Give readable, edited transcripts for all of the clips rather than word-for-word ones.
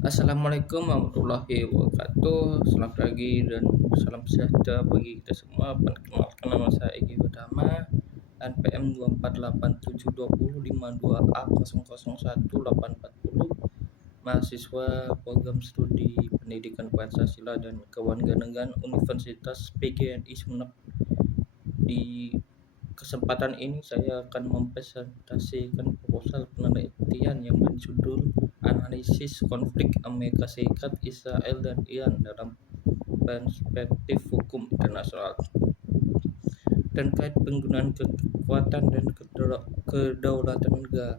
Assalamualaikum warahmatullahi wabarakatuh. Selamat pagi dan salam sejahtera bagi kita semua. Perkenalkan nama saya Egy Utama, NPM 248872052A001840, mahasiswa program studi Pendidikan Pancasila dan Kewarganegaraan Universitas PGRI Sumeneb. Di kesempatan ini saya akan mempresentasikan proposal penelitian yang berjudul Analisis Konflik Amerika Serikat, Israel, dan Iran dalam Perspektif Hukum Internasional, terkait penggunaan kekuatan dan kedaulatan negara.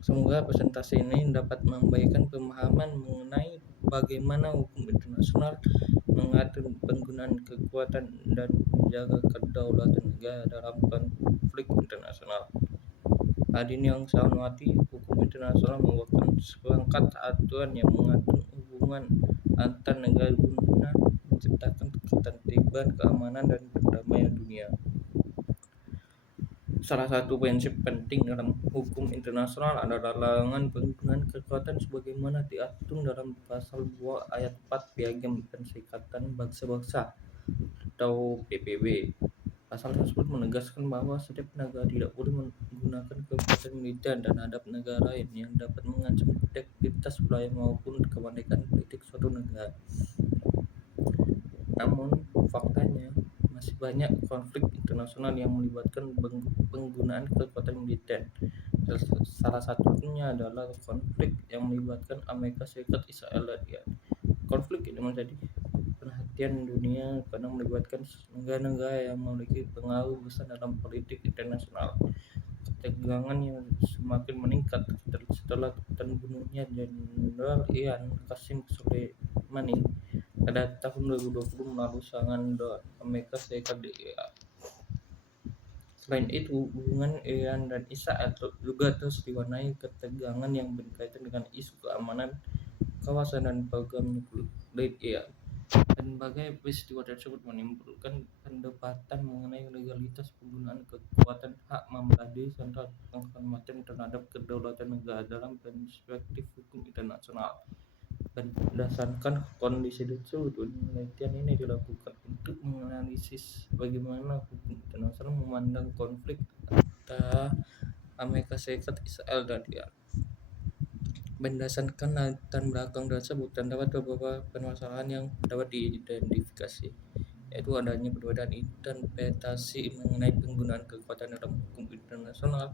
Semoga presentasi ini dapat memberikan pemahaman mengenai bagaimana hukum internasional mengatur penggunaan kekuatan dan menjaga kedaulatan negara dalam konflik internasional. Hadirin yang saya hormati, hukum internasional merupakan seperangkat aturan yang mengatur hubungan antar negara guna menciptakan ketertiban, keamanan, dan perdamaian dunia. Salah satu prinsip penting dalam hukum internasional adalah larangan penggunaan kekuatan sebagaimana diatur dalam pasal 2 ayat 4 Piagam Perserikatan Bangsa-Bangsa atau PBB. Pasal tersebut menegaskan bahwa setiap negara tidak boleh menggunakan kekuatan militer terhadap negara lain yang dapat mengancam integritas wilayah maupun kemerdekaan politik suatu negara. Namun, faktanya masih banyak konflik internasional yang melibatkan penggunaan kekuatan militer. Salah satunya adalah konflik yang melibatkan Amerika Serikat, Israel, dan Iran. Konflik ini menjadi perhatian dunia karena melibatkan negara-negara yang memiliki pengaruh besar dalam politik internasional. Ketegangan yang semakin meningkat setelah terbunuhnya Jenderal Iran Qasim Soleimani pada tahun 2020 melalui serangan Amerika Serikat di Irak. Selain itu, hubungan Iran dan Israel juga terus diwarnai ketegangan yang berkaitan dengan isu keamanan kawasan dan program nuklir Iran. Berbagai peristiwa tersebut menimbulkan perdebatan mengenai legalitas penggunaan kekuatan, hak membela serta penghormatan terhadap kedaulatan negara dalam perspektif hukum internasional. Berdasarkan kondisi tersebut, penelitian ini dilakukan untuk menganalisis bagaimana hukum internasional memandang konflik antara Amerika Serikat, Israel, dan Iran. Berdasarkan latar belakang tersebut, terdapat beberapa permasalahan yang dapat diidentifikasi, yaitu adanya perbedaan interpretasi mengenai penggunaan kekuatan dalam hukum internasional,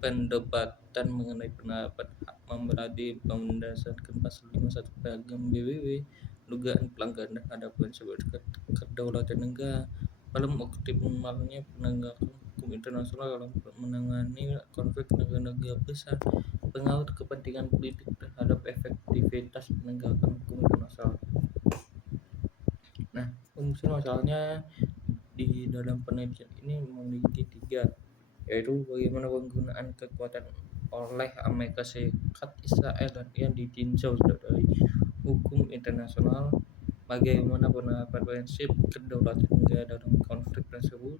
perdebatan mengenai pendapat hak membela diri berdasarkan pasal 51 Piagam PBB, dugaan pelanggaran terhadap prinsip kedaulatan negara, belum optimalnya penegakan hukum internasional dalam menangani konflik negara-negara besar, pengaruh kepentingan politik terhadap efektivitas penegakan hukum internasional. Nah, fungsi masalahnya di dalam penelitian ini memiliki tiga, yaitu bagaimana penggunaan kekuatan oleh Amerika Serikat, Israel, dan Iran ditinjau dari hukum internasional, bagaimana penerapan prinsip kedaulatan negara dalam konflik tersebut,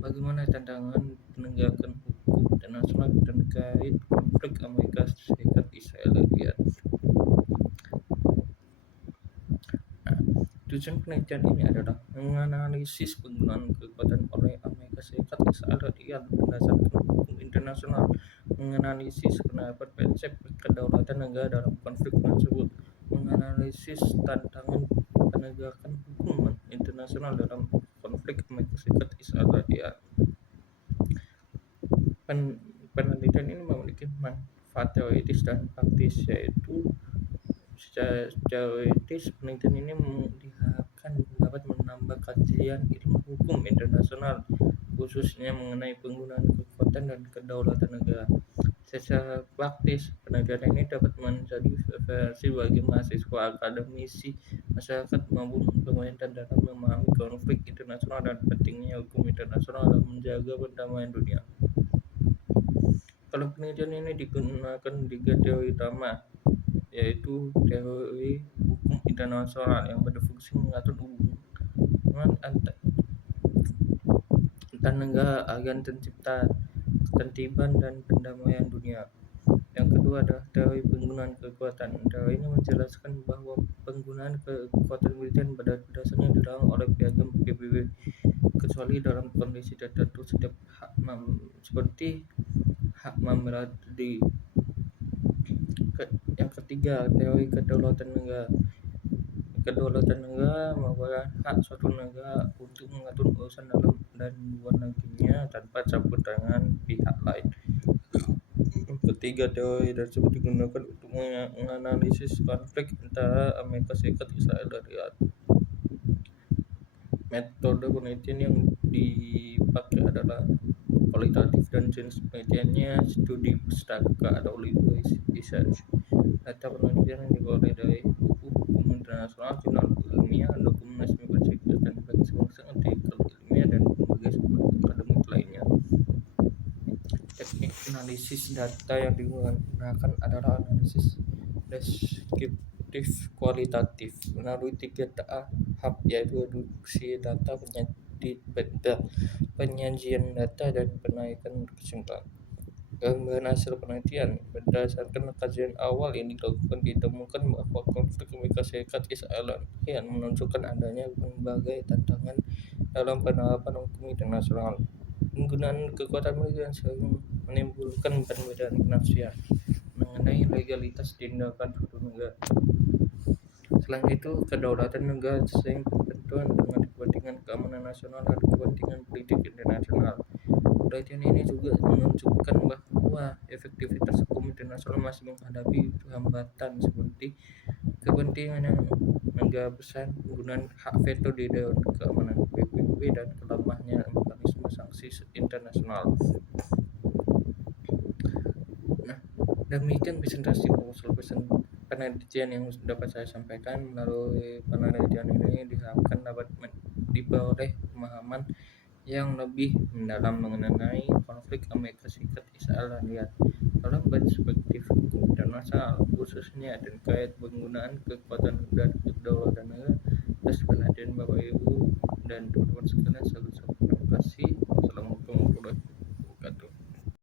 bagaimana tantangan penegakan hukum internasional terkait konflik Amerika Serikat, Israel, dan Iran. Tujuan penelitian ini adalah menganalisis penggunaan kekuatan oleh Amerika Serikat, Israel, dan Iran berdasarkan hukum internasional, menganalisis penerapan prinsip kedaulatan negara dalam konflik tersebut, menganalisis tantangan penegakan hukum internasional dalam konflik Amerika Serikat, Israel, dan Iran. Penelitian ini memiliki manfaat teoritis dan praktis, yaitu secara teoritis penelitian ini diharapkan dapat menambah kajian ilmu hukum internasional, khususnya mengenai penggunaan kekuatan dan kedaulatan negara. Secara praktis, penelitian ini dapat menjadi referensi bagi mahasiswa, akademisi, masyarakat maupun pemerintah dalam memahami konflik internasional dan pentingnya hukum internasional dalam menjaga perdamaian dunia. Kalau penelitian ini digunakan tiga teori utama, yaitu teori hukum internasional yang berfungsi mengatur hubungan antar negara agar tercipta ketertiban dan perdamaian dunia. Yang kedua adalah teori penggunaan kekuatan. Teori ini menjelaskan bahwa penggunaan kekuatan militer pada dasarnya dilarang oleh piagam PBB kecuali dalam kondisi tertentu setiap seperti hak membela diri. Yang ketiga, teori kedaulatan negara. Kedaulatan negara merupakan hak suatu negara untuk mengatur urusan dalam dan luar negerinya tanpa campur tangan pihak lain. Yang ketiga, teori tersebut digunakan untuk menganalisis konflik antara Amerika Serikat, Israel, dan Iran. Metode penelitian yang dipakai adalah kualitatif dan jenis penelitiannya studi pustaka atau research. Data penelitian yang diperoleh dari buku hukum internasional, jurnal ilmiah, dokumen resmi perserikatan bangsa-bangsa, artikel ilmiah, dan berbagai sumber akademik lainnya. Teknik analisis data yang digunakan adalah analisis deskriptif kualitatif melalui 3 tahap, yaitu reduksi data, penyajian data, dan penaikan kesimpulan. Gambaran hasil penelitian berdasarkan kajian awal yang dilakukan ditemukan bahwa konflik Amerika Serikat, Israel, dan Iran menunjukkan adanya berbagai tantangan dalam penerapan hukum internasional. Penggunaan kekuatan militer sering menimbulkan perbedaan penafsiran mengenai legalitas tindakan suatu negara. Selain itu, kedaulatan negara sering berbenturan dengan kepentingan keamanan nasional dan kepentingan politik internasional. Penelitian ini juga menunjukkan bahwa efektivitas hukum internasional masih menghadapi hambatan seperti kepentingan negara besar, penggunaan hak veto di Dewan Keamanan PBB, dan lemahnya mekanisme sanksi internasional. Nah, demikian presentasi proposal penelitian yang dapat saya sampaikan. Melalui penelitian ini diharapkan dapat diperoleh pemahaman yang lebih mendalam mengenai konflik Amerika Serikat, Israel, dan Iran dalam perspektif hukum internasional, khususnya terkait penggunaan kekuatan dan kedaulatan negara. Atas perhatian Bapak Ibu dan teman-teman sekalian, saya ucapkan terima kasih. Wassalamualaikum warahmatullahi wabarakatuh.